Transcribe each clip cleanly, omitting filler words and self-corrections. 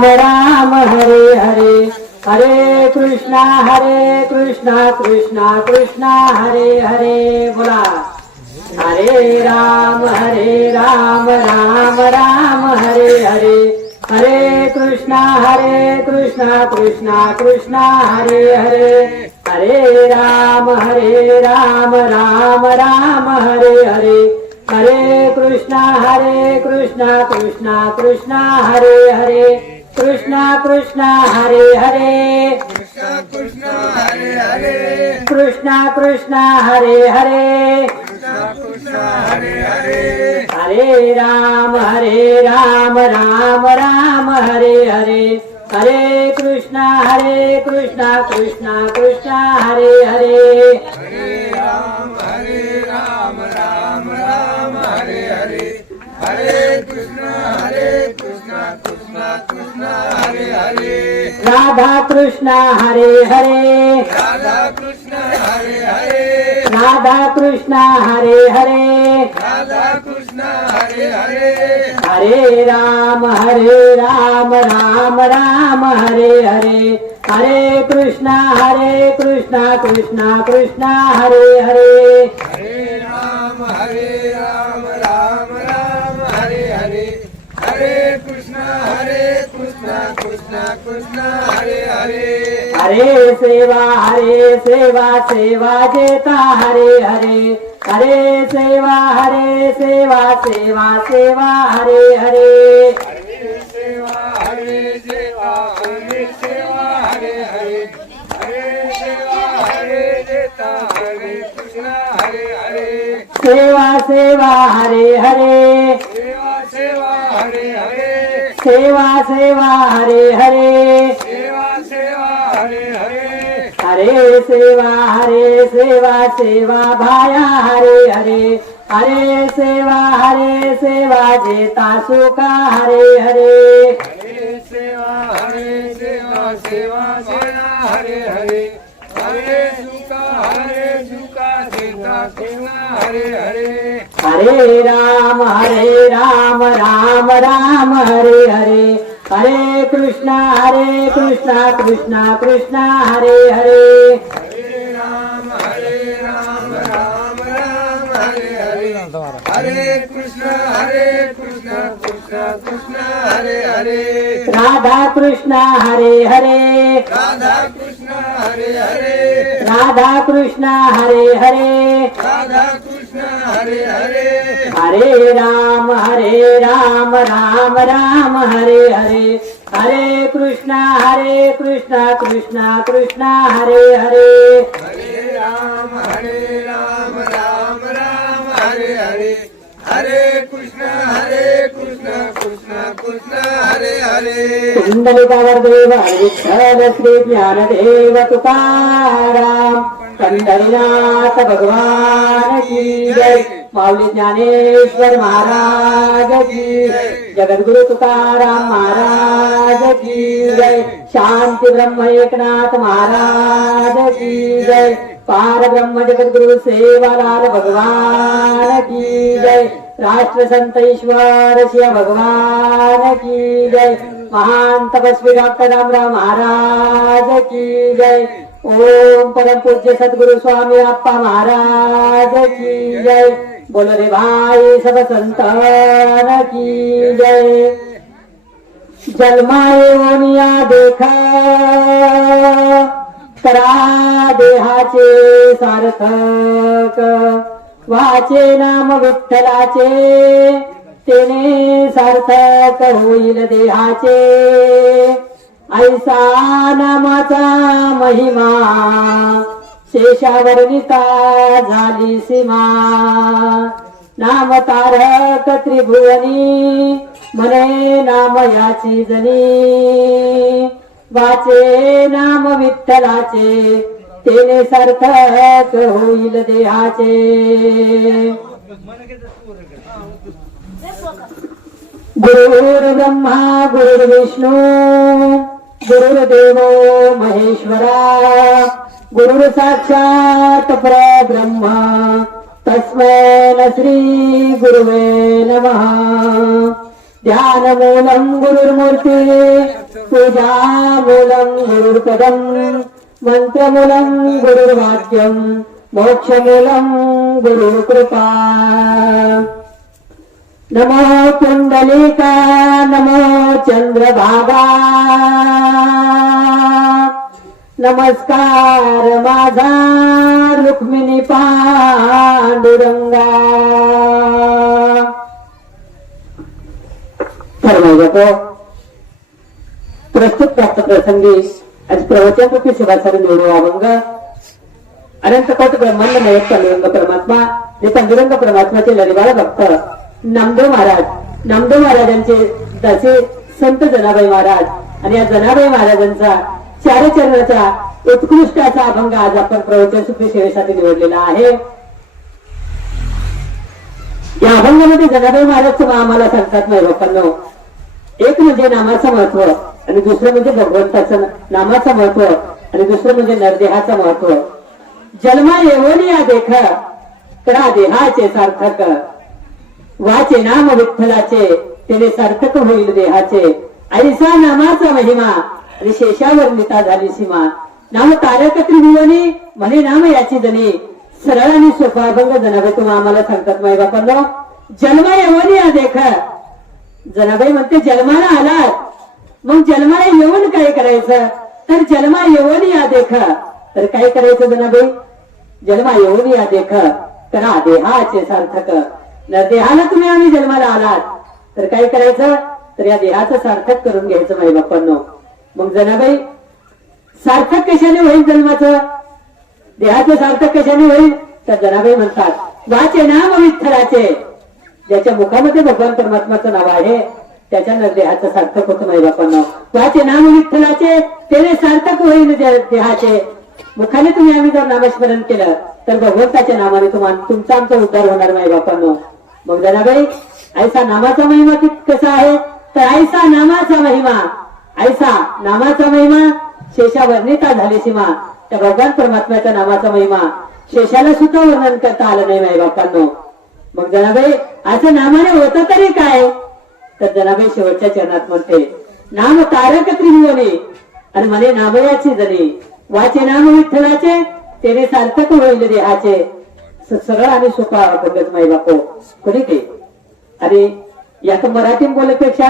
राम राम हरे हरे हरे कृष्णा कृष्णा कृष्णा हरे हरे बोला हरे राम राम राम हरे हरे हरे कृष्णा कृष्णा कृष्णा हरे हरे हरे राम राम राम हरे हरे हरे कृष्णा कृष्णा हरे हरे कृष्णा कृष्णा हरे हरे कृष्णा हरे हरे कृष्णा कृष्णा हरे हरे कृष्णा हरे हरे हरे राम राम राम हरे हरे हरे कृष्णा कृष्णा हरे हरे हरे राम राम राम हरे हरे हरे कृष्णा कृष्णा हरे हरे राधा कृष्णा हरे हरे राधा कृष्ण हरे हरे राधा कृष्णा हरे हरे राधा कृष्ण हरे हरे हरे राम राम राम हरे हरे हरे कृष्णा कृष्णा हरे हरे हरे राम राम राम हरे हरे हरे कृष्ण कृष्ण हरे हरे हरे सेवा जेता हरे हरे हरे सेवा हरे हरे हरे सेवा हरे सेवा हरे हरे हरे सेवा हरे देता हरे कृष्ण हरे हरे सेवा हरे हरे सेवा हरे हरे सेवा हरे हरे सेवा हरे हरे हरे सेवा भाया हरे हरे हरे सेवा जेता सुखा हरे हरे हरे सेवा सेना हरे हरे हरे सुका देता कृष्ण हरे हरे हरे राम राम हरे हरे हरे कृष्णा कृष्णा हरे हरे हरे राम राम हरे हरे हरे कृष्ण कृष्ण हरे हरे राधा कृष्णा हरे हरे राधा कृष्ण हरे हरे राधा कृष्णा हरे हरे राधा कृष्ण हरे हरे हरे राम राम हरे हरे हरे कृष्णा कृष्णा हरे हरे हरे राम राम हरे हरे हरे कृष्ण कृष्ण हरे हरे कुंडलिकावर देव विठ्ठल श्री ज्ञानदेव तुकाराम पंढरीनाथ भगवान की जय माऊली ज्ञानेश्वर महाराज की जय जगद्गुरु तुकाराम महाराज की जय शांती ब्रह्म एकनाथ महाराज की जय पार ब्रह्म जगद्गुरु सेवालाल भगवान की जय राष्ट्र संत ईश्वर शिव भगवान की जय महान तपस्वी डॉक्टर रामराव महाराज की जय ओम परम पूज्य सद्गुरु स्वामी अप्पा महाराज की जय बोलो रे भाई सब संतान की जय जन्मायोनिया देखा करा देहाचे सार्थक वाचे नाम विठ्ठलाचे तेने सार्थक होईल देहाचे ऐसा नामाचा महिमा शेषावर्णिता झाली सीमा नाम तारक त्रिभुवनी म्हणे नाम याची जनी वाचे नाम विठ्ठलाचे तेने सार्थक होईल देहाचे गुरुर्ब्रह्मा गुरुर्विष्णू गुरुर्देवो महेश्वरा गुरुर् साक्षात् परब्रह्म तस्मै श्री गुरुवे नमः ध्यानमूलं गुरुर्मूर्ति पूजामूलं गुरुर्पदं मंत्रमूलं गुरुर्वाक्यं मोक्षमूलं गुरुकृपा नमो कुंडलिका नमो चंद्रभागा नमस्कार माझा रुक्मिणी पांडुरंगा प्रस्तुत प्राप्त प्रसंगी आज प्रवचनरूपी शिवाचार्य निवडू अभंग अनंत कोट ब्रह्मांड मयत पांडुरंग परमात्मा हे पांडुरंग परमात्माचे लढीवाळ भक्त नामदेव महाराजांचे दासी संत जनाबाई महाराज आणि या जनाबाई महाराजांचा चार चरणाचा उत्कृष्ट असा अभंग आज आपण प्रवचन सुखी सेवेसाठी निवडलेला आहे. या अभंगामध्ये जनाबाई महाराज आम्हाला सांगतात नाही बापांनो, एक म्हणजे नामाचं महत्व आणि दुसरं म्हणजे भगवंताचं नामाचं महत्व आणि दुसरं म्हणजे नरदेहाचं महत्व. जन्मा येऊन या देख करा देहाचे सार्थक वाचे नाम विठ्ठलाचे त्याने सार्थक होईल देहाचे. ऐसा नामाचा महिमा आणि शेषावर निता झाली सीमा. नाम तारक त्रिभुवनी म्हणे नाम याची जनी. सरळ आणि सोपा अभंग जनाबाई तुम्ही आम्हाला सांगतात माई बापांनो. जन्मा येऊन या देख, जनाबाई म्हणते जन्माला आलात मग जन्माला येऊन काय करायचं तर जन्मा येऊन या देख. तर काय करायचं जनाबाई, जन्मा येऊन या देख करा देहाचे सार्थक. देहाला तुम्ही आम्ही जन्माला आलात तर काय करायचं तर या देहाचं सार्थक करून घ्यायचं माई बापांनो. मग जनाबाई सार्थक कशाने होईल जन्माचं, देहाचं सार्थक कशाने होईल तर जनाबाई म्हणतात वाचे नाम विठ्ठलाचे. ज्याच्या मुखामध्ये भगवान परमात्माचं नाव आहे त्याच्या देहाचं सार्थक होतं माई बापांनो. वाचे नाम विठ्ठलाचे त्याने सार्थक होईल देहाचे. मुखाने तुम्ही आम्ही जर नामस्मरण केलं तर भगवंताच्या नामाने तुमचा आमचा उद्धार होणार माई बापांनो. मग जनाबाई ऐसा नामाचा महिमा कसा आहे तर ऐसा नामाचा महिमा, ऐसा नामाचा महिमा शेषावर निता झाली सीमा. त्या भगवान परमात्म्याच्या नामाचा महिमा शेषाला सुद्धा वर्णन करता आलं नाही माई बापांनो. मग जनाबाई असं नामाने होतं तरी काय तर जनाबाई शेवटच्या चरणात म्हणते नाम तारक त्रिभुवनी आणि म्हणे नामयाची जनी. वाचे नाम विठ्ठलाचे त्याने सार्थक होईल देहाचे. सरळ आणि सोपा पद्धत माई बापो कोणी ते. आणि यात मराठी बोलण्यापेक्षा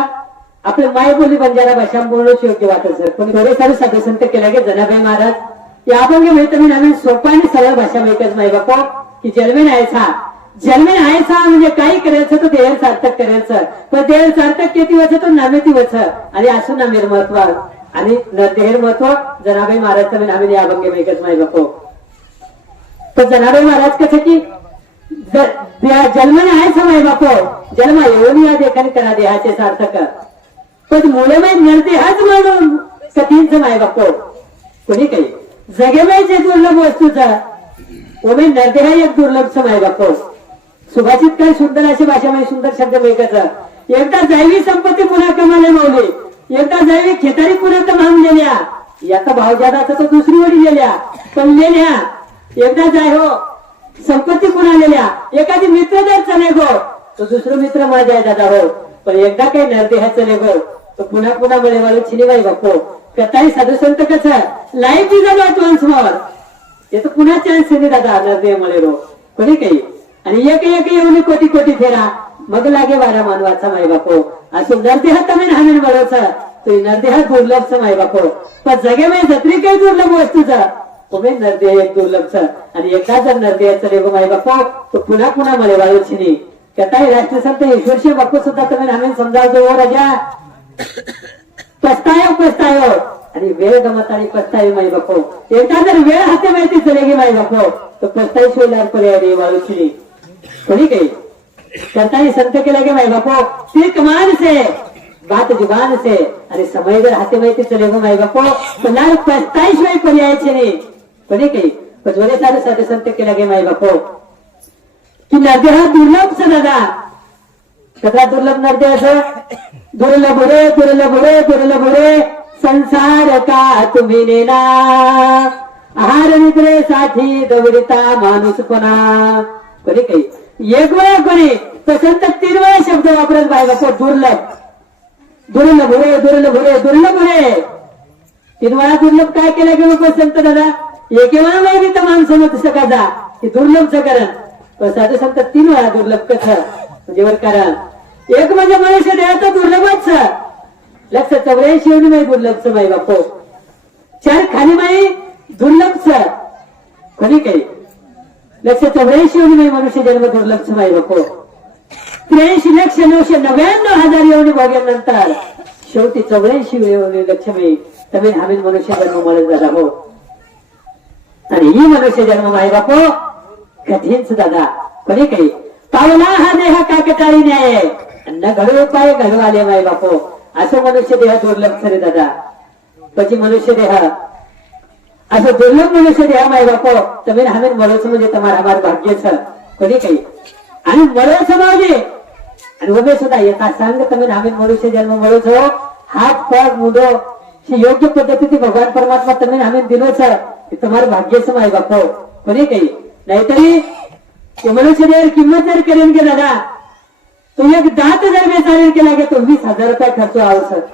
आपली माय बोली बंजारा भाषा बोलणं योग्य वाटत सर. कोणी बरे सारे साधू संत केला की जनाबाई महाराज या अभंग माहिती मी नवीन सोपा आणि सरळ भाषा माहितीच माई बापो की जन्मेन आहेसा म्हणजे काही करायचं तर देह सार्थक करायचं. पण देह सार्थक किती वच तो नामेती वच आणि असून नामेर महत्व आणि देहेर महत्व जनाबाई महाराजचं नामे या अभंग माहितीच माई बापो. तर जनाबाई महाराज कसं की जन्मने आहे समय बापो जन्मा येऊन या देखाने करा देहाचे सार्थक. पण मुळे माहीत नरदेहाच म्हणून कठीणच माय बापो कोणी काही जगेमायचे दुर्लभ वस्तूचा ओमे नरदेहा एक दुर्लभ समय बापो. सुभाषित काय सुंदर अशी भाषा म्हणजे सुंदर शब्द मेकाचा. एकदा दैवी संपत्ती पुन्हा कमाले मावले, एकदा दैवी खेतारी पुन्हा कमावून गेल्या. याचा भाव ज्यादा तर दुसरी वडी गेल्या पण लेल्या. एकदा जाय हो संपत्ती पुन्हा आलेल्या एखादी मित्र जर चले गो तो दुसरं मित्र माझ्या आहे दादा हो. पण एकदा काही नरदेहा चले गो तो पुन्हा पुन्हा मिळेवाळू छिनीबाई बापो. कथाही साधू संत कसं life is about once more हे तर पुन्हा चान्स नाही दादा नरदेह मिळे रो कोणी काही. आणि एक एक येऊन कोटी कोटी फेरा मग लागे वारा मानवाचा माई बापो. असं नरदेहा तमे हाणून बळवचा तो नरदेहा दुर्लभच माई बापो. पण जगेमाई जत्री काही दुर्लभ वस्तूचा तुम्ही नरदेह एक दुर्लभच. आणि एकदा जर नरदेहाचं रेगो माई बापो तो पुन्हा पुन्हा मळे वाळू छिनी. कथाही राष्ट्रसंत ईश्वरशी बापू सुद्धा तुम्ही आम्ही समजावतो हो राजा पस्तायो आणि वेळ गमत आणि पस्तावी माई बापो. एकदा जर वेळ हाते माहिती चलेगी माई बापो तो पस्ताई सोयला पर्याय वाळू छिनी कोणी काही. कथाही संत केला गे माई बापो तीर्थ मान से बात जुबान से आणि समय जर हाते माहिती चलेगो माई बापो तो लाल पस्ताई शिवाय पर्यायचे नाही कोणी काही. पण सारे साधे संत केला गे माई बापो की नरदेहा दुर्लभ दादा. कथा दुर्लभ नरदेह दुर्लभ रे दुर्लभ रे दुर्लभ रे संसार का तुम्ही नेना. आहार निद्रेसाठी दवरिता माणूस कोणा कोणी काही. एक वेळा कोणी पसंत 3 वेळा शब्द वापरत बाय बापो दुर्लभ दुर्लभ रे दुर्लभ रे दुर्लभ रे. 3 वेळा दुर्लभ काय केलं की नको संत दादा? एक वेळा माहिती तर माणसं मत सकाळचा की दुर्लभच कारण. पण साधू संत 3 वेळा दुर्लभ कसं म्हणजे वर कारण. एक म्हणजे मनुष्य देहाचं दुर्लभच. लक्ष 84 माही दुर्लभच माई बापो. 4 खाली माई दुर्लभच कोणी काही. लक्ष 84 माही मनुष्य जन्म दुर्लभच माई बापो. 83,999,000 येऊन भोगल्यानंतर शेवटी 84 लक्ष्मी तमिळ हमीन मनुष्य जन्म म्हणत झाला हो. आणि ही मनुष्य जन्म माई बापो कठीणच दादा कोणी काही. पावला हा देह काकटाळी न्याय न घडू पाय घडू आले माई बापो. असं मनुष्य देह दुर्लभ रे दादा. પછી મનુષ્ય દેહ असं दुर्लभ मनुष्य देह माय बापो તમે હમીન મળો છો म्हणजे તમારા અમારું ભાગ્ય છે કોની કઈ. आणि મળો છો માવજી आणि उभे सुद्धा एका सांग તમે हमीन मनुष्य जन्म મળો છો. हात पग मुंडो ही योग्य पद्धतीने भगवान परमात्मा તમે हमीन दिलो છે એ તમારું भाग्य છે माय बापो कोणी कई. नाहीतरी ते मनुष्य देह किंमत जर करेन के दादा तो एक दात जर बेचारेल केला गे तो 20,000 रुपये खर्च आवश्यक.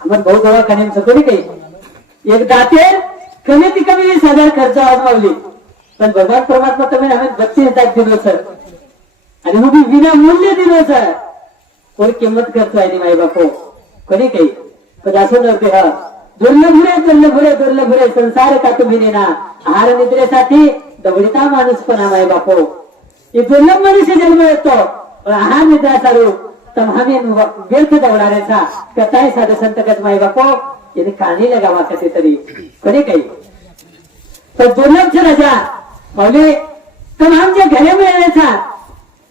आपण भाऊ दवाखान्याचं कोणी काही. एक दातेर कमीत कमी 20,000 खर्च आजमावली. पण भगवान परमात्मा तुम्ही आम्ही 32,000 दिलो सर आणि उभी विना मूल्य दिलो सर. कोणी किंमत करतो आहे माई बापो कोणी काही. पण असं नव्हते हा दुर्लभ रे दुर्लभ रे दुर्लभ रे संसार का तुम्ही नेना. आहार निद्रेसाठी दवडीता माणूस पण माई बापो. हे दुर्लभ मनुष्य जन्म येतो पण आहार निद्रा चालू तर आम्ही व्यर्थ दवडायचा कथाय साधं संत कथ माई बापो याने कानी लगावा कसे तरी कोणी काही. तर दुर्लभ राजा माऊली तर आमच्या घरे मिळायचा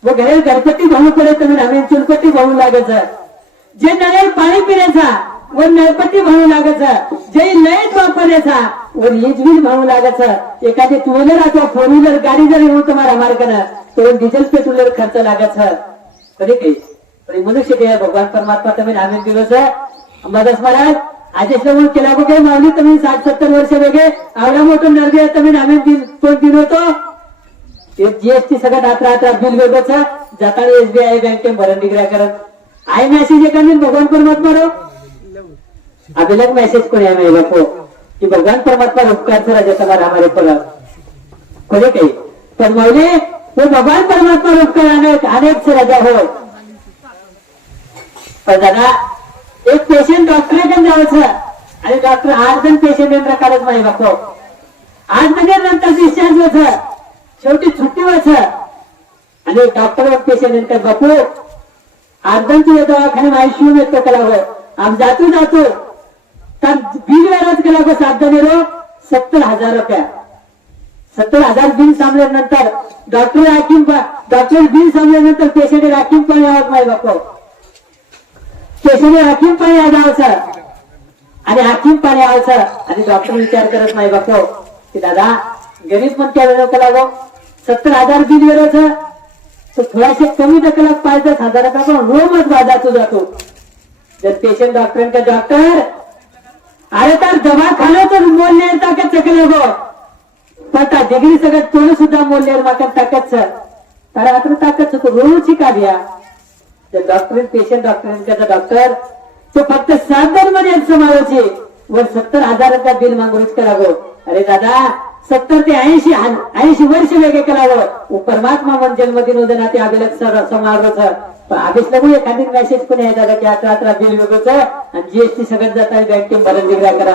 व घरे गणपती भाऊ पडे तर आम्ही चुलपट्टी भाऊ लागायचं. जे नळेल पाणी पिण्याचा व नळपट्टी भाऊ लागायचं. जे लयच वापरायचा व वीज भाऊ लागायचं. एखादी 2 व्हीलर अथवा 4 व्हीलर गाडी जर येऊन तुम्हाला मार्गानं तो डिझेल पेट्रोलवर खर्च लागायचं कोणी काही. मनुष्य देह भगवान परमात्मा तुम्ही आम्ही दिलो सर. अंबादास महाराज आदेश लागून केला बघ माऊली तुम्ही 60-70 वर्ष वेगळे आवडा मोठं नर्दे तुम्ही आम्ही तो दिन होतो. जीएसटी सगळं रात्र बिल वेगळंच जाताना SBI बँके भरण निग्रह करत आहे. मेसेज एका भगवान परमात्मा रो अभिलग मेसेज कोणी आहे बापो की भगवान परमात्मा उपकारचा राजा तुम्हाला हमारे परत कोणी काही. पण माऊली तो भगवान परमात्मा उपकार अनेक राजा हो. पण दादा एक पेशंट डॉक्टरकडे जायचं आणि डॉक्टर 8 जण पेशंट प्रकारच माही बापो 8 नंतर डिस्चार्ज व्हायचं शेवटी सुट्टी व्हायचं. आणि डॉक्टर पेशंट बापू 8 जण दवाखाने आयसीयू येतो कलावं आम जातो तर बिल वेळाच कलावं 7 जण 70,000 रुपया 70,000 बिल सांभल्यानंतर डॉक्टर बिल सांभल्यानंतर पेशंट राखीम पण यावं माही बापो. पेशंट हाकीम पाणी यावं आणि हाकीम पाणी यावं आणि डॉक्टर विचार करत नाही बापो की दादा गरीब पण त्या वेळेला लागो 70,000 बिल वेळाचं तर थोडाशे कमी दखलात 5-10,000 आपण रोमच बाजातो जातो. जर पेशंट डॉक्टर अरे तर दवाखान्यातच मोल ताकद चकले गो पता डिग्री सगळ्यात थोडं सुद्धा मोल माकत ताकदच तर आता ताकदच तो रोजची का द्या. डॉक्टर पेशंट डॉक्टर तो फक्त 7 जण मध्ये समावेश वर 70,000 रुपया बिल मागूच करावं. अरे दादा 70 ते 80 वर्ष वेगळे करावं. परमात्मा मन जन्मदिन उदना ते अभिलक्ष समारोह अभिष लागू एखादी मेसेज कोणी आहे दादा की आता बिल वेगळंच आणि जीएसटी सगळं जात आहे बँके भरण निग्रह करा.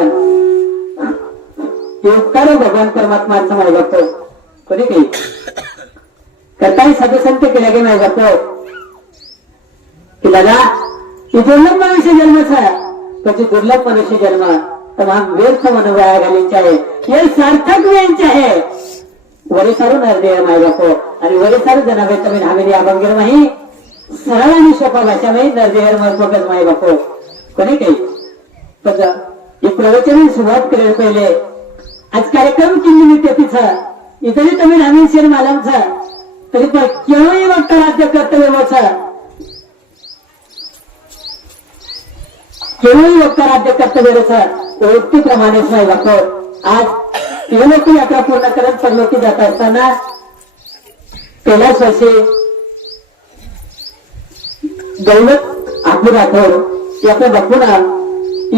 हे उपकार भगवान परमात्मा समाज बघतो कोणी काही करताही साधू संत केल्या की नाही बघतो की दादा ही दुर्लभ मनुष्य जन्मच आहे. પછી दुर्लभ मनुष्य जन्म તમામ વ્યર્થ મનોવાયા ઘાલીને आहे हे सार्थक वेळचे आहे. वरिसारू नरदेव माय बापो आणि वरिसारू जनावे तुम्ही नामेली अभंगीर माही सरळ आणि सोपा भाषा माही नरदेव मरपोकच माय बापो कोणी काही. पण हे प्रवचन सुरुवात करेल पहिले आज कार्यक्रम किल्ली तिचा इतरी तुम्ही नामी शेर मालमचा तरी पण केव्हाही वक्त राज्य कर्तव्य केव्हाही वक्त राज्य कर्तव्य ओळखीप्रमाणेच नाही बापो. आज लोक यात्रा पूर्ण करत परलोकी जात असताना कैलास वर्षी दौलत आबू राठोड हे आपल्या बापूना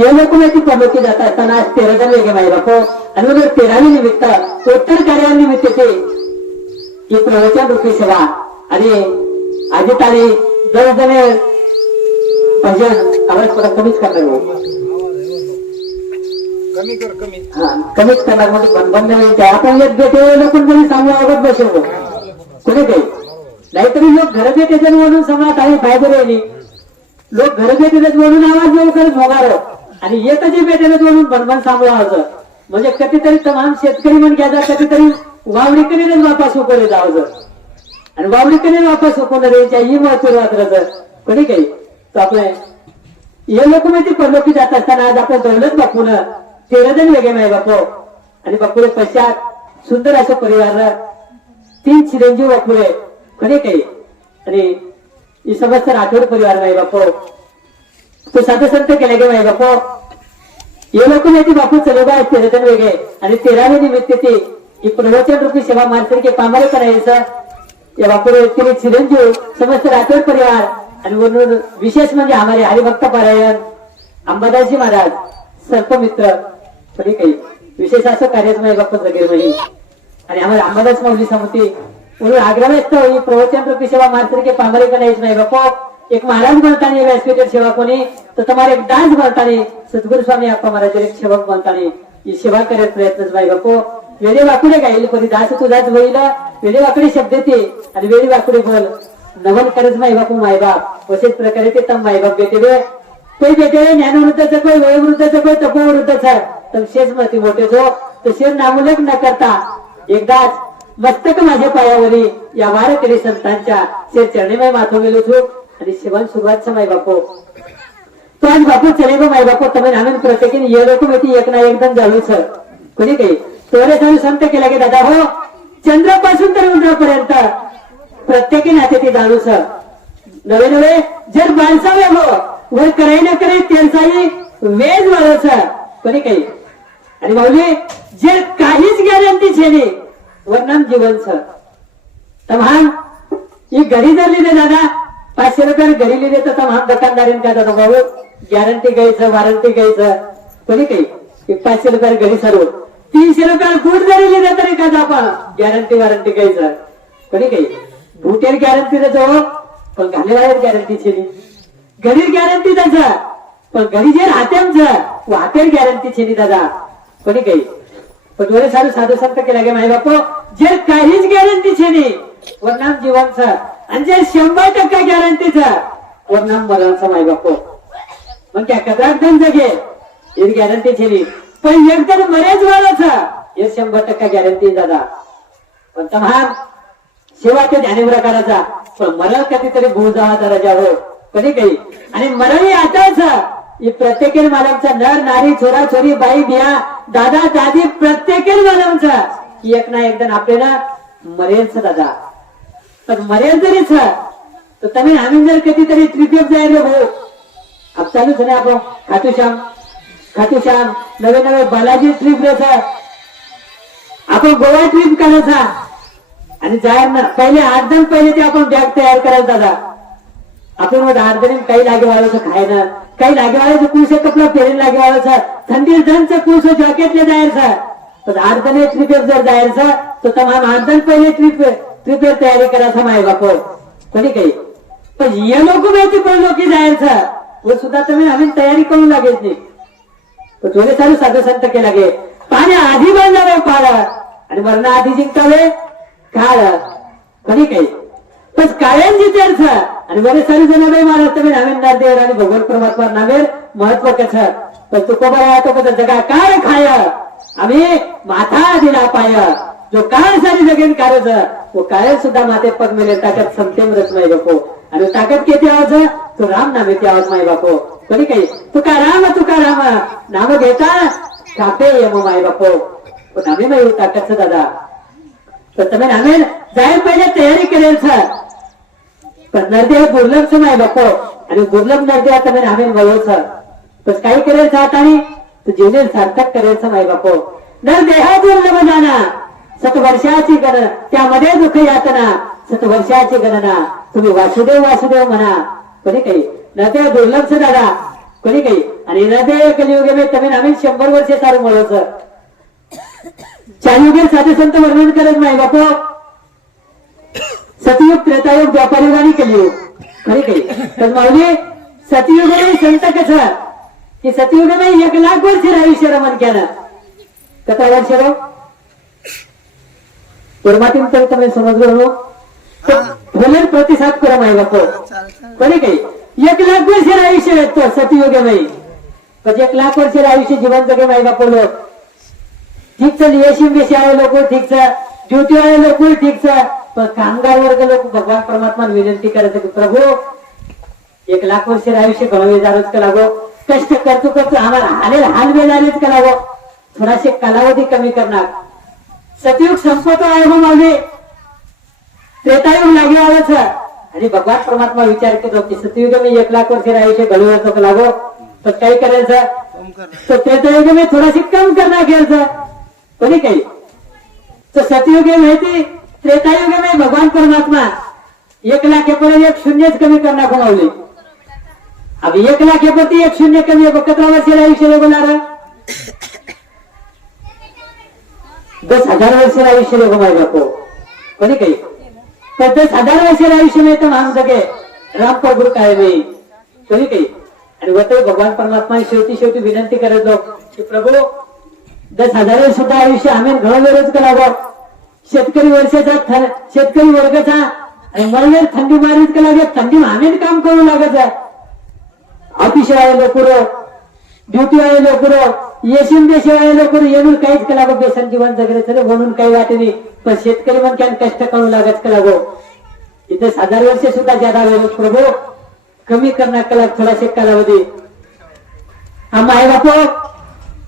ये लोक माहिती परलोकी जात असताना आज 13 जण वेगळे माई बापू आणि मग 13वी निमित्त उत्तर कार्यानिमित्त ते ही प्रवचन रूपी सेवा आणि आधी तारी 10 जण भजन आवाज थोडा कमीच करणार हो. कमी कर कमी कमीच करणार म्हणजे बंद नाही आपण एक भेटे लोक कोणी सांगू आवडत बसेल कोणी काही नाहीतरी लोक घर भेटेल म्हणून समाज आहे फायदा राहिली लोक घर भेटेलच म्हणून आवाज येऊ करत भोगार आणि एकच भेटेलच म्हणून बनबन सांभाळावं म्हणजे कधीतरी तमाम शेतकरी म्हणून घ्यायचा कधीतरी वावडीकडे वापस उकळे जावं आणि वावडीकडे वापस उकवणार ही महत्व रात्र कोणी काही तर आपलं हे लोक माहिती परलोकी जात असताना आज आपण दौलत बापून 13 जण वेगळे माय बापू आणि बापूले पश्चात सुंदर असं परिवार 3 चिरंजीव बापूले कोणी काही आणि ही समस्त राठोड परिवार माय बापू तो साधं संत केले गे माय बापू हे लोक माहिती बापू चले बा 13 जण वेगळे आणि 13वी निमित्त ती ही प्रवचन रूपी सेवा माणसांची पामारे करायचं या बापूले तिने चिरंजीव समस्त राठोड परिवार आणि म्हणून विशेष म्हणजे आम्हाला हरिभक्त पारायण अंबादासजी महाराज सर्पमित्र तरी काही विशेष असं कार्यच नाही बाप्पा वगैरे म्हणजे आणि आम्हाला अंबादास माऊली समिती म्हणून आग्रह ही प्रवचन रूपी सेवा माणसांची पामारे करायच नाही बाप्पा एक महाराज बनताना व्यासपीठ सेवा कोणी तर तुम्हाला एक डान्स बनताना सद्गुरु स्वामी अप्पा महाराज एक सेवक बनताना ही सेवा करायचा प्रयत्नच नाही बापू वेळे वाकुडे गाईल पण दास तुझाच होईल वेळे वाकडे शब्द ते आणि वेळी वाकुडे बोल नवल करत माई बापू मायबाप असेच प्रकारे ते तम मायबाप बेटे कोई बेटे ज्ञानवृद्धच कोई वयोवृद्धच कोई तपोवृद्धच तर शेष मती मोठे जो तर शेर नामुलक न करता एकदाच मस्तक माझ्या पायावरी या वारकरी संतांच्या शेर चरणेमय माथो गेलो छू आणि शिवन सुरुवात माय बापू तो आज बापू चले गो माय बापू तुम्ही आम्ही प्रत्येकीने ये लोक माहिती एक ना एकदम जाऊ सर कोणी काही तोरे सांगू संत केला की दादा हो चंद्रापासून तर उंदरापर्यंत प्रत्येकी नाते ते जाणू सर नवे नवे जर बांधसावे हो वर कराय ना करे त्यांचाही वेज वाढव सर कोणी काही आणि माऊली जे काहीच गॅरंटी छेने वर्णन जीवन सर तमाम ही घरी जर लिहिले दादा 500 रुपये घरी लिहिले तर तमाम दुकानदारीन काय दादा भाऊ गॅरंटी घ्यायचं वॉरंटी घ्यायचं कोणी काही 500 रुपये घरी सर्व 300 रुपये गुड जरी लिहिले तरी काय आपण गॅरंटी वॉरंटी घ्यायचं कोणी काही भूटेर गॅरंटी देतो पण घालेला गॅरंटी छेली घरी गॅरंटी त्याचा पण घरी जे राहते हातेर गॅरंटी छेली दादा कोणी काही पण वरे साधू साधू संत केला गे माय बापू जे काहीच गॅरंटी छेली वर्णाम जीवनचं आणि जे 100% गॅरंटीचं वर्णाम मरणाचं माय बापू मग त्या कदाच जण जगे ही गॅरंटी छेली पण एकदम मरेच वाढायचं हे 100% गॅरंटी दादा पण तमाम सेवा ते ध्यानी प्रकाराचा पण मरण कधीतरी भूल जावा जरा जावं कधी काही आणि मरण आताच ही प्रत्येक मानवचा नर नारी छोरा छोरी बाई बिया दादा दादी प्रत्येक मानवचा ही एक ना एकदा आपल्याला मरेलच दादा पण मरेल जरीच तर तुम्ही आम्ही जर कधीतरी ट्रिप जायला हो अब चालूच नाही आपण खाटूश्याम नवे नवे बालाजी ट्रिप रेसा आपण गोवा ट्रिप करायचा आणि जायर ना पहिले 8 दिन पहिले ते आपण बॅग तयार करायचं दादा आपण मग 8 दिन काही लागेवाळाचं खायना काही लागेवाळाचं कुळसे कपडा फेरेन लागेवाळाचं थंडी धनचं कुळसं जॅकेटले जायचं पण 8 दिन ट्रिप जर जायचं तर तमाम 8 दिन पहिले ट्रिप तयारी करायचं माय बाप कोणी काही पण हे लोक माहिती पण लोक जायचं व सुद्धा तुम्ही आम्ही तयारी करून लागेल नाही थोडे सारे साधू संत केला गे पाणी आधी बांधावे पाळ आणि मरणा आधी जिंकावे काळ कोणी काही पण काळ्यांची चर्च आणि बरे सारे जण महाराज तुम्ही नावेन नारदेवर आणि भगवान परमात्मा नावेर महत्व कसं पण तुकोबा राहतो पण जगा काय खाय आम्ही माथा दिला पाय जो काळ सारी जगेन कार्यच वो काळ सुद्धा माते पग मिळेल ताकद समतेम रच माय बापू आणि ताकद किती आवाज तो राम नामे ते आवाज माय बापू कोणी काही तुकाराम नाम घेता कापे यम माय बापू पण आम्ही नाही ताकदच दादा तर तुम्ही आम्ही जायला पहिले तयारी करेल सर पण नरदे दुर्लभ माय बापू आणि दुर्लभ नरदे तुम्ही आम्ही वळव सर पण काही करेल साथ आणि तू जीवने सार्थक करेल माय बापू नरदेहा दुर्लभ जाना 7 वर्षाची गणना त्यामध्ये दुःख यातना 7 वर्षाची गणना तुम्ही वासुदेव वासुदेव म्हणा कोणी काही न ते दुर्लक्ष दादा कोणी काही आणि न ते कलियुगे में તમે आम्ही 100 वर्षे सारू મળો चारयुगे साधे संत वर्णन करत नाही बापू सतयुग त्रेतायुग व्यापारी आणि कलियुग खरी काही तर माऊली सतयुग संत कसं की सतयुग में 1,00,000 वर्ष आयुष्य रमण केलं कथा वर्ष परमात्म तर तुम्ही समजलो भले प्रतिसाद करा माही बापू कोणी काही 1,00,000 वर्ष आयुष्य येतो सतयुग में म्हणजे 1,00,000 वर्ष आयुष्य जीवन जगे माही बापू लोक ठीक છે નિવેશી બેસ્યા લોકો ઠીક છે ડ્યુટી વાળા લોકો ઠીક છે પણ કામગાર વર્ગ લોકો ભગવાન પરમાત્માને વિનંતી કરે છે કે પ્રભુ 1,00,000 વર્ષ આયુષ્ય ઘણો વેદારો જ કલાગો કષ્ટ કરતું કરતું આમાં હાલ વેદારે જ કલાગો થોડાशे कालावधी कमी करणार सतयुग संपतो आहे हो मागे त्रेतायुग लागे आलं છે आणि भगवान परमात्मा विचार करतो की सतयुग में 1,00,000 वर्ष आयुष्य घणो वेळ कलागो तर काय करायचं तो त्रेतायुग में थोडाशी कम करना घ्यायचं कोणी काही तो सतयुग माहिती त्रेतायुग में भगवान परमात्मा 1,00,000 पर 1 शून्य कमी करना घुमावली अब 1,00,000 पर 1 शून्य कमी है 71 वर्ष आयुष्य बोला 10,000 वर्ष आयुष्य घुमाए बापू कोणी काही तर 10,000 वर्ष आयुष्य में तो हम सके राम पर गुरु काय नाही कोणी काही आणि वरती भगवान परमात्मा शेवटी विनंती करत लोक की प्रभू 10,000 सुद्धा आयुष्य आम्ही घणो वेळच करावं शेतकरी वर्षाचा शेतकरी वर्गाचा आणि मला थंडी मारीत का लागे थंडी आम्ही काम करू लागत आहे ऑफिस वाले लोक ड्युटी वाले लोक येशीन देशी वाले लोक येऊन काहीच का लागो बेसन जीवन जगले तरी म्हणून काही वाटे नाही पण शेतकरी म्हणून कष्ट करू लागत का लागो इथे 1000 वर्ष सुद्धा ज्यादा वेळ प्रभू कमी करना कला थोडाशे कालावधी हा माय बापू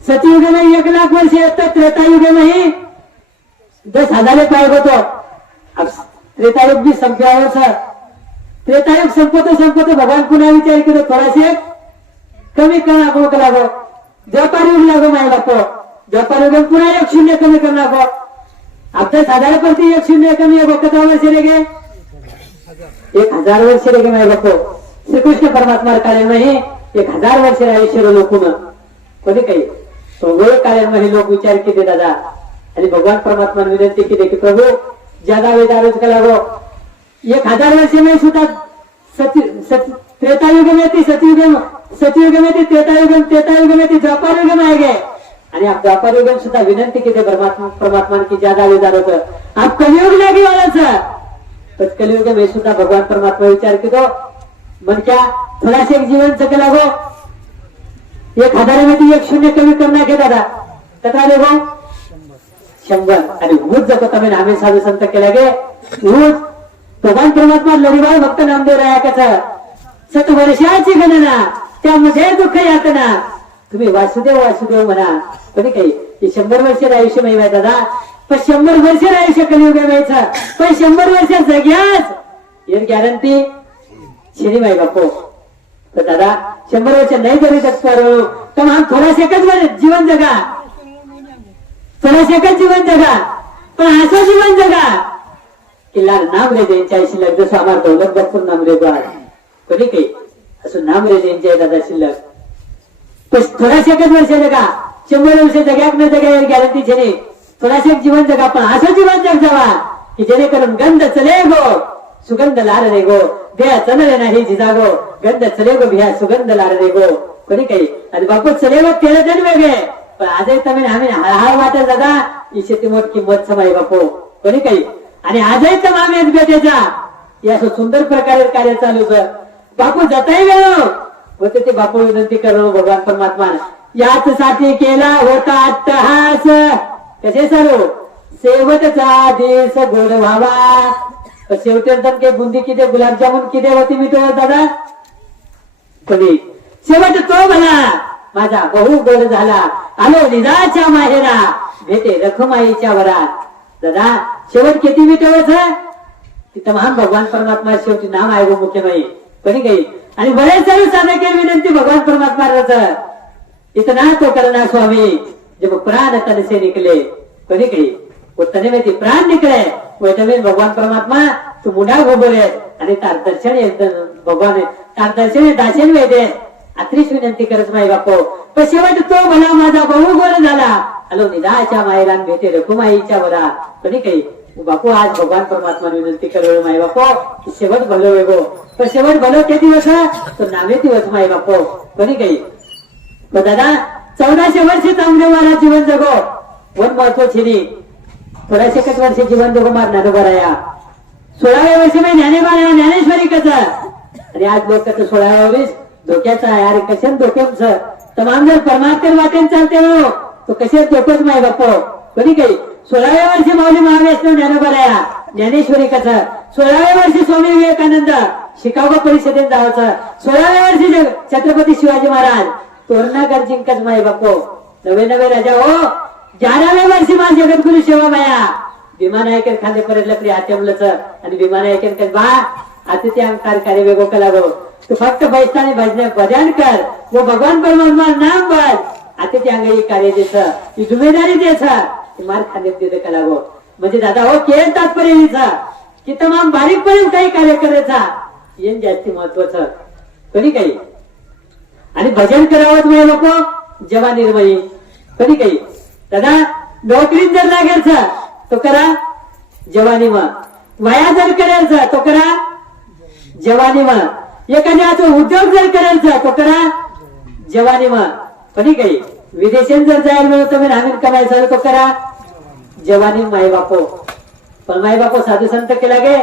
सतयुग में 1,00,000 वर्ष येतं त्रेतायुग में 10,000 पाय होतो त्रेतायुग भी संपल्यावर त्रेतायुग संपतो भगवान पुन्हा विचार केलो थोडाशे कमी करना को लागो व्यापारी युग लागो माय बापू व्यापारी युग पुन्हा 1 शून्य कमी करना को अब 10,000 परती 1 शून्य कमी है कितना वर्ष रेगे 1,000 वर्ष रेगे माय बापू श्री कृष्ण परमात्मा कार्य में 1,000 वर्ष आयुष्य लोक कोणी काही तो वेळ कार्यामध्ये लोक विचार केले दादा आणि भगवान परमात्मा विनंती केली की प्रभू ज्यादा वेदारोज का लागो 1,000 वर्ष में सुद्धा त्रेतायुग में थी सतयुग में थी त्रेतायुग में थी द्वापर युग में आ गए आणि आप द्वापर युग सुद्धा विनंती केली परमात्मा की ज्यादा वेदारोज आप कलियुग लागे वाला तर कलियुग में सुद्धा भगवान परमात्मा विचार केलो मन क्या थोडाशे जीवन जग लागो 1,000 मध्ये 1 शून्य कमी करना घे दादा कथा देखो 100 आणि ऊज जगो તમે नामे साधू संत केला गे ऊज भगवान परमात्मा लढीबाई भक्त नामदेव राया कथा 7 वर्षाची गणना त्यामध्ये दुःख यातना तुम्ही वासुदेव म्हणा कोणी काही 100 वर्ष आयुष्य मिळवाय दादा पण 100 वर्ष आयुष्य कलियुग मिळायचं पण 100 वर्ष जग्याच यार गॅरंटी श्री माई बापू तर दादा 100 वर्ष नाही जरी शकतो तर हम थोडाशे जीवन जगा थोडाशे जीवन जगा पण असं जीवन जगा की लाल नाम रे द्यायच्या शिल्लक जसं आम्हाला दौलत भरपूर नाम रे द्वार कोणी काही असं नाम रे द्यायचे दादा शिल्लक थोडाशे वर्ष जगा 100 वर्ष जग्याक न जगा यार गॅरंटी छे थोडाशे जीवन जगा पण असं जीवन जग जावा की जेणेकरून गंध चले गो सुगंध लार रे गो बिया चलले नाही जिजागो गंध चले गो बिया सुगंध लार रे गो कोणी काही आणि बापू चले गो तेरे जण वेगळे पण आजही तुम्ही आम्ही हार वाटत दादा ही शेती मोठ किंमत समाई बापू कोणी काही आणि आजही तर आम्ही भेटायचा या सुंदर प्रकारे कार्य चालू बापू जाताही वेळ होते ते बापू विनंती करो भगवान परमात्मा याच साठी केला होता अट्टहास कसे चालू शेवटचा दिवस गोड व्हावा शेवटी के बुंदी किती गुलाबजामुन किती होती मी तो दादा कोणी शेवट तो म्हणा माझा बहु गोड झाला आलो निजाच्या माहेरा भेटे रखमाईच्या वरात दादा शेवट किती मिटवच तिथं महान भगवान परमात्मा शेवटी नाम आहे गो मुख्यमयी कोणी काही आणि बरेच सारे साधके विनंती भगवान परमात्मा इतना तो करना स्वामी जब प्राण तन से निकले कोणी काही वो तने में प्राण निकले वो तने भगवान परमात्मा तू मुढा गोबर आहे आणि तार दर्शन भगवान आहे तार दर्शन दाशन वेद आहे आत्रीच विनंती करत माई बापो पण शेवट तो मला माझा बहु गोर झाला आलो निदाच्या मायला भेटे रघुमाईच्या वरा कोणी काही बापू आज भगवान परमात्मा विनंती करवळ माई बापो शेवट भलो वेगो पण शेवट भलो ते दिवस तो नावे दिवस माई बापो कोणी काही दादा 1400 वर्षे चांगले मला जीवन जगो वन महत्व छिनी थोड्याशे कच वर्ष जीवन जगो मारणार बराया 16व्या वर्षी मी ज्ञानेश्वरी कच आणि आज लोक कच 16व्या वर्ष धोक्याचा यार कशात धोक्याच तमाम जर परमात्मा वाटेन चालते हो तो कशात धोकच माय बापो कोणी काही 16व्या वर्षी माऊली महावेष्णव ज्ञानोबराया ज्ञानेश्वरी कच 16व्या वर्षी स्वामी विवेकानंद शिकागो परिषदेत जायचं 16व्या वर्षी छत्रपती शिवाजी महाराज तोरणागर जिंकच माय बापो नवे राजा हो 11व्या वर्षी माझ जगद्गुरु सेवा माया विमानायकर खांदे परत लकडी हात्यामुलच आणि विमानायकर बा आता ते अंकार कार्य वेगो कला गो तू फक्त बैसताने भजन कर वो भगवान परमात्मा नाम बस आता ते अंगाई कार्य देत ही जिम्मेदारी देत मार खांदे देत कला गो म्हणजे दादा हो केळ तात्पर्य की तमाम बारीकपणे काही कार्य करायचा येन जास्ती महत्वाचं कधी काही आणि भजन करावंच म्हणजे नको जेव्हा निर्मयी कधी काही दादा नोकरीत जर लागायचं तो करा जवानी वया जर करायचा तो करा जवानी एखाद्याचा उद्योग जर करायचा तो करा जवानी कधी काही विदेशात जर जायला मिळत तुम्ही रामीन कमायचा तो करा जवानी माई बापो पण माई बापो साधू संत के लागे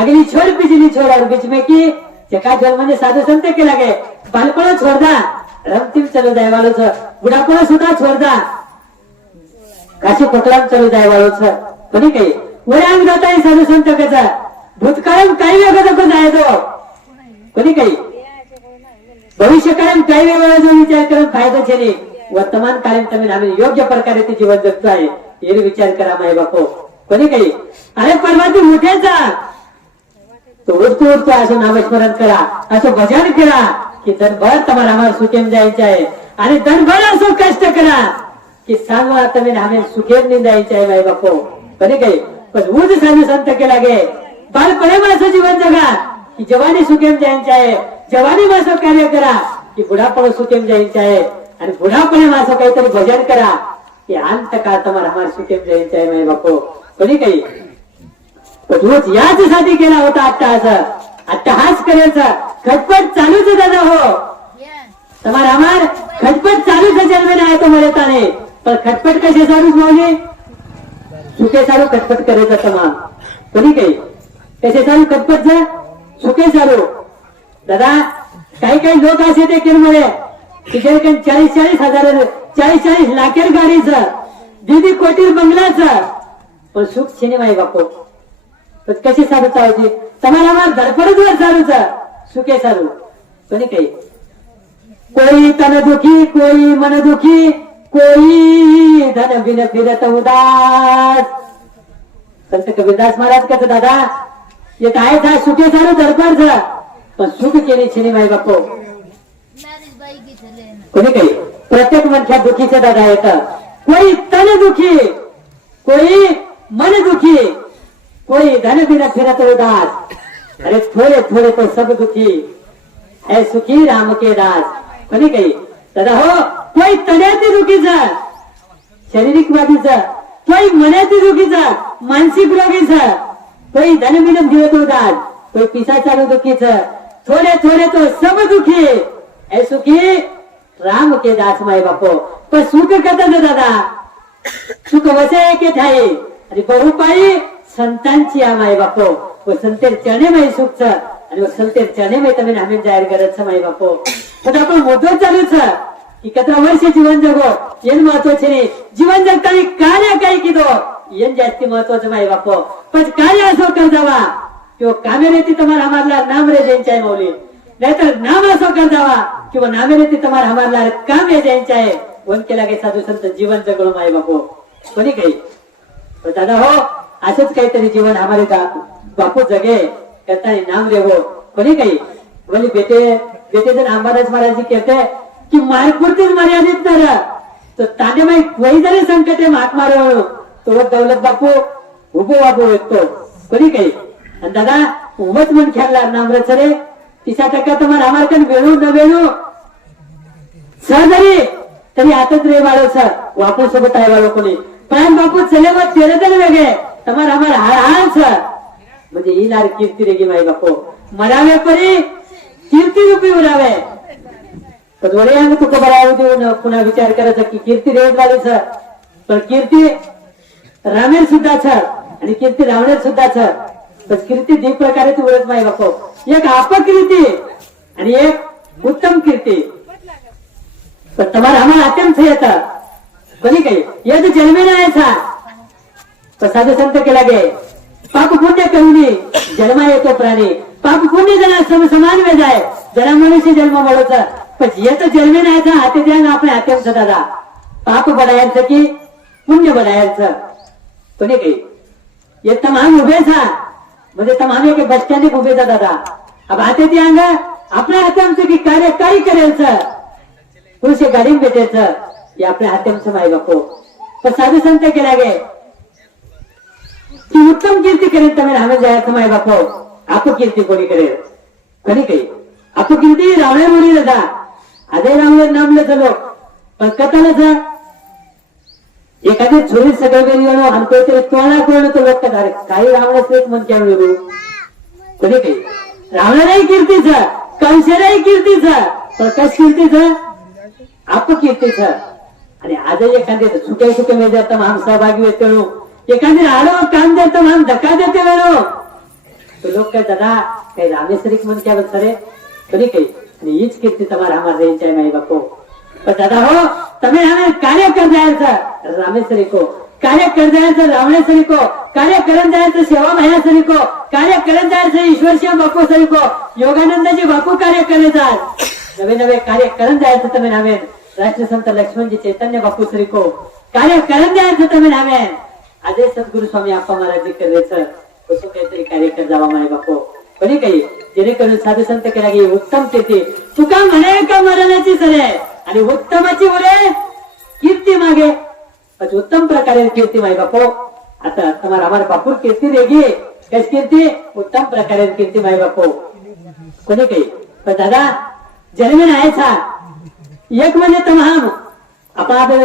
अगली छोड़ पिछली छोड़ और बीच में की जका जन्म साधु संत के लागे बालपण छोड़दा रमतीम चलो जाए वालों बुढ़ापण सुधा छोड़दा काशी पकड़ाम चलो जाए वालों कोणी काही वरे अंग जाता है साधु संत कसा भूतकाळम काही वेगळं नको जाय तो कोणी काही भविष्यकाळम काही वेगळा जो विचार करून फायदा छे नाही वर्तमान काळम तुम्ही आम्ही योग्य प्रकारे ते जीवन जगतो आहे हे विचार करा माय बापो कोणी काही अरे परमात्मा मोठेचा तो उठतो असं नामस्मरण करा असं भजन करा की धनभर तुम्हाला आम्हाला सुखेम जायचं आहे आणि धनभर असं कष्ट करा की सांगा तुम्ही आम्ही सुखेम नाही जायचं आहे माय बापो कधी काही पण उद साधू संत केला गे बालपणे माझं जीवन जगा की जवानी सुखेम जायचं आहे जवानी माझं कार्य करा की बुढापण सुखेम जायचं आहे आणि बुढापणे माझं काहीतरी भजन करा की अंत काळ तुम्हाला आम्हाला सुखेम जायचं आहे माय बापो कधी काही रोज याचसाठी केला होता अट्टहास करायचा खटपट चालूच दादा हो तुम्हाला आम्हाला खटपट चालूच जन्म नाही तो म्हणता नाही पण खटपट कसे चालूच मावली सुखे चालू खटपट करायचा तमाम कधी काही कसे चालू खटपट सुखे चालू दादा काही लोक असे ते केलमुळे तिथे 40 हजार 40 लाखेर गाडीचं दीदी कोटीर बंगल्याचं पण सुख छेने माई बापो कशी साधू चालूची तुम्हाला आम्हाला धडपडच वर चालूच सुखे चालू कोणी काही कोई तन दुखी कोई मन दुखी कोई धन बिन फिरत उदास संत कबीरदास महाराज कसं दादा येत आहे सुखे चालू धडपड पण सुख केली छिनी माई बापो कोणी काही प्रत्येक मनख्या दुखीचं दादा येत कोई तन दुखी कोई मन दुखी कोई धन बिना फिरत उदास अरे थोड़े तो सब दुखी है सुखी राम के दास कोणी काही दादा हो कोई तण्याची दुखीचा शारीरिक बाबीचा कोई मनाची दुखीचा मानसिक रोगीचा कोई धन बिना फिरत उदास कोई पिसा चालू दुखीचा थोड़े तो सब दुखी है सुखी राम के दास माय बापो पण सुख करतात दादा सुख वसे एक ठाई आणि बहुपाई संतांची माय बापो व संतेर चणे माई सुखच आणि संतेर चणे माई तुम्ही आम्ही जाहीर करत माई बापो पण आपण मोठं चालूच की 17 वर्ष जीवन जगो येन महत्वाचे नाही जीवन जगताना कार्य काही किदो येन जास्ती महत्वाचं माई बापो पण कार्य असो कर जावा किंवा कामे रेती तुम्हाला आम्हाला नाम रे द्यायचे आहे माऊली नाहीतर नाम असो कर जावा किंवा नामे रेती तुम्हाला आम्हाला काम ये द्यायचे आहे वन केला काही साधू संत जीवन जगलो माई बापो कोणी काही दादा हो असंच काहीतरी जीवन हमारे बापू जगे कहता है नाम रेवो कोणी काही बोली बेटे जर अंबादास महाराज जी कहते की मारपुरतीच मर्यादित तर तो ताने माई वही जरी संकट है हात मारो तो दौलत बापू उभो वापो येतो कोणी काही आणि दादा उभच मन खेळला नामरच रे 30% तुम्हाला आम्हाला वेळू न वेळू सहजरी तरी आताच रे बाळो सर वापू सोबत आहे बाळो कोणी पण बापू चले मग तेरे तरी वेगळे तुम्हाला आम्हाला हाल सर म्हणजे येणार कीर्ती रेगी माई बापू मरावे परी कीर्ती रूपी उरावे पण वरे आम्ही तुका बराव देऊन पुन्हा विचार करायचा की कीर्ती रेवत वाली सर पण कीर्ती रामेर सुद्धा सर आणि कीर्ती रावणेर सुद्धा सर पण कीर्ती जे प्रकारे ती उरत माई बापू एक अपकीर्ती आणि एक उत्तम कीर्ती पण तुम्हाला आम्हाला अत्यंत येतं कोणी काही ये तो जन्मे नाही सा तो साधू संत केला गे पाप पुण्य करुणी जन्मा येतो प्राणी पाप पुण्य जना समान वेद आहे जरा मनुष्य जन्म મળોच पण येतो जन्मे नाही सा हाते द्या આપણે अत्यंत दादा पाप बनायचं की पुण्य बनायचं कोणी काही ये तमाम उभे सा म्हणजे तमाम एक बस स्टँड उभे जा दादा अब हाते द्या अंग आपल्या हातांचं की कार्य काही करेलचं पुरुष गाडी भेटायचं हे आपल्या हातांचं माय बापू पण साधू संत केला गे की उत्तम कीर्ती करेल तुम्ही रामे जायचं माय बापू आपू कीर्ती कोणी करेल कोणी काही आपू कीर्ती रावणे मुली दादा अजय रावणे नामले चलो पण कथालाच एखादी छोरी सगळं वेळी आणि काहीतरी तोंडा कोण तो लोक काही रावणच एक मन क्या वेगळू कोणी काही रावणालाही कीर्तीच कंसेलाही कीर्तीच पण कस कीर्तीच अपकीर्तीच आणि आजही एखाद्या सुक्या सुक्या वेळ आम सहभागी होतो एखादी आडो काम देतो आम धक्का देते वेळो तो लोक काय दादा काही रामेश्वरी म्हण क्या सरे कोणी काही आणि हीच कीर्ती तुम्हाला आम्हाला रेंज आहे माई बापू पण दादा हो તમે हमें कार्य कर जाए सर रामेश्वरी को कार्य कर जाए सर रावणेश्वरी को कार्य करन जाए सर सेवा महेश्वरी को कार्य करन जाए सर ईश्वरशिव बापूश्वरी को योगानंदजी बापू कार्य करने जाए नवे नवे कार्य करन जाए सर તમે हमें राष्ट्रसंत लक्ष्मणजी चैतन्य बापूश्री को कार्य करन जाए सर તમે हमें आजय सद्गुरु स्वामी आप्पा महाराज कर रहे सर उसको काहीतरी कार्य कर जावा माय बापू कोणी काही जेणेकरून साधू संत केला की उत्तम कीर्ती तुका म्हणे का मरणाची सरे आणि उत्तमाची उरे कीर्ती मागे उत्तम प्रकारे कीर्ती माई बापू आता तुम्हाला आम्हाला बापूर कीर्ती रेगी कश कीर्ती उत्तम प्रकारे कीर्ती माई बापू कोणी काही पण दादा जन्मीन आहे सा एक म्हणजे तमाम आपण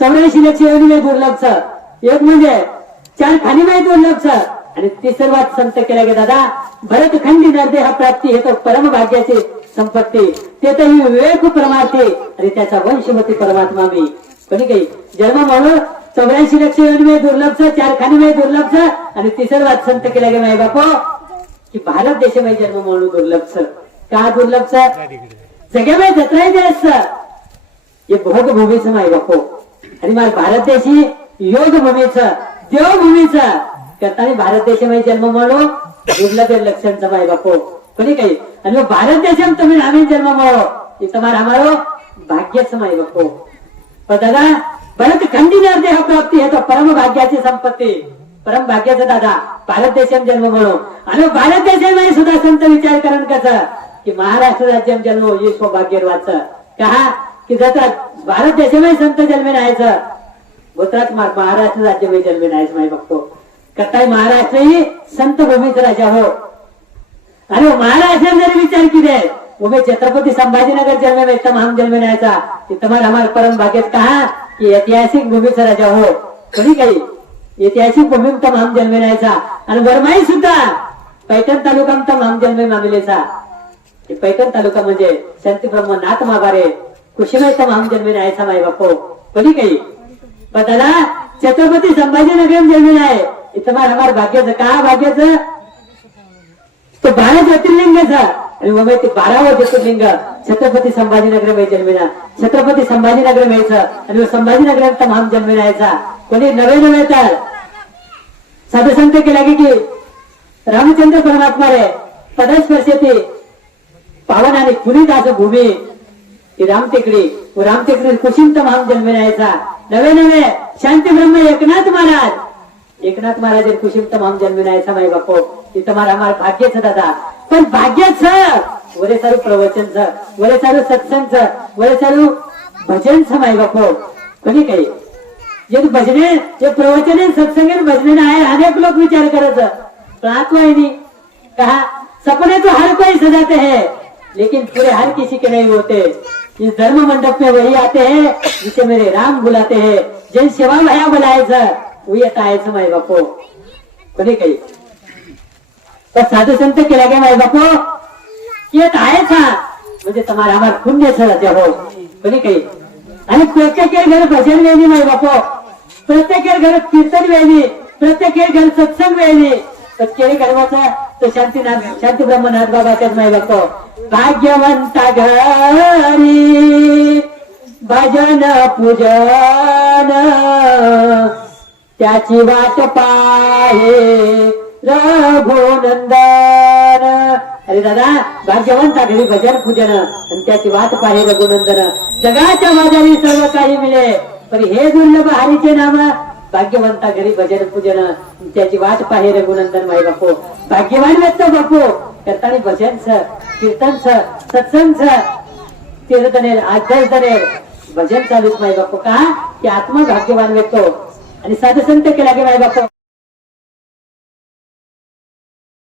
84 लक्ष एवढी दुर्लक्ष एक म्हणजे 4 खाली माही दुर्लक्ष आणि ती सर्वात संत केला गे दादा भरतखंडी नरदे हा प्राप्ती हे तो परम भाग्याची संपत्ती ते तर विवेक प्रमाते आणि त्याचा वंशमती परमात्मा मी कोणी काही जन्म म्हणून 84 लक्ष एवढी दुर्लक्ष 4 खाली माही दुर्लक्ष आणि ती सर्वात संत केला गे माई बापू की भारत देशामध्ये जन्म म्हणून दुर्लक्ष का दुर्लक्ष जगामध्ये जत्राही देश हे भोगभूमीचं माई बापू आणि मला भारत देशी योग भूमीचं देवभूमीचं करताना भारत देशामध्ये जन्म म्हणून दुर्लभ लक्षणचं माई बापू कोणी काही आणि भारत देशात तुम्ही आम्ही जन्म म्हणो हे तुम्हाला आम्हाला भाग्याचं माई बापू पण दादा भरत खंडी नरदे हा प्राप्ती हे तो परम भाग्याची संपत्ती परम भाग्याचं दादा भारत देशात जन्म म्हणो आणि भारत देशामध्ये सुद्धा संत विचार करण कसं की महाराष्ट्र राज्यात जन्म हे सौभाग्यवाचं कहा की जत्रा भारत देशामध्ये संत जन्मे नाहीचं गोत्रात महाराष्ट्र राज्यामध्ये जन्मे नाहीच माई बघतो कथाय महाराष्ट्र ही संत भूमीचा राजा हो आणि महाराष्ट्र जरी विचार केले उभे छत्रपती संभाजीनगर जन्मे में तमाम जन्मे न्यायचा तुम्हाला हमारे परम भाग्यात कहा की ऐतिहासिक भूमीचा राजा हो कोणी काही ऐतिहासिक भूमी तमाम जन्मे न्यायचा आणि वरमाई सुद्धा पैठण तालुका तमाम जन्मे मागलेचा पैठण तालुका म्हणजे शांती ब्रह्म नाथ माबारे कुशीमय तमाम जन्मे न्यायचा माई बापू कोणी काही पण दादा छत्रपती संभाजीनगर जन्मे आहे तुम्हाला हमारे भाग्याचं का भाग्याचं तो 12 ज्योतिर्लिंगाचा आणि मग ते 12वं ज्योतिर्लिंग छत्रपती संभाजीनगर मध्ये जन्मेना छत्रपती संभाजीनगर व्हायचं आणि संभाजीनगर तमाम जन्मेना यायचा कोणी नवे तर साधू संत केला की रामचंद्र परमात्मा रे पदस्पर्शती पावन आणि पुनीत असं भूमी रामटेकडी कुशीम तमाम जन्मेना यायचा नवे शांती ब्रह्म एकनाथ महाराज कुशीम तमाम जन्मेना यायचा माई बापू हे तुम्हाला आम्हाला भाग्यच दादा पण भाग्यच वरे सारू प्रवचनच वरे सारू सत्संगच वरे सारू भजनच माई बापू कोणी काही जे भजने जे प्रवचने सत्संग भजने आहे अनेक लोक विचार करायचं पण आत्मा आहे कहा सपने तो हर कोई सजाते हैं लेकिन पूरे हर किसी के नहीं होते। इस धर्म मंडप में वही आते हैं जिसे मेरे राम बुलाते हैं, जन सेवा भया बोलायचं वही येत आहेच माय बापू कोणी काही तर साधू संत केला गे माय बापू येत आहेच हा म्हणजे तुम्हाला आम्हाला पुण्य सरायचे हो कोणी काही आणि प्रत्येक घर भजन वेळी माय बापू प्रत्येक घर कीर्तन वेळी प्रत्येक घर सत्संग वेळी प्रत्येक घरवाचा तो शांती ब्रह्मनाथ बाबाच्याच माय बापू भाग्यवंता घरी भजन पूजन त्याची वाट पाहे रघुनंदन। अरे दादा भाग्यवंता घरी भजन पूजन आणि त्याची वाट पाहे रघुनंदन। जगाच्या बाजारी सर्व काही मिळे पण हे दुर्लभ हरीचे नाम भाग्यवंता घरी भजन पूजन त्याची वाट पाहे रघुनंदन माय बापू। भाग्यवान व्यक्त बापू करताना भजन कीर्तन सत्संग तीर्थनेर आदर्शनेर भजन चालूच माय बापू का की आत्मा भाग्यवान व्यक्त आणि साधू संत केला गे माय बापू।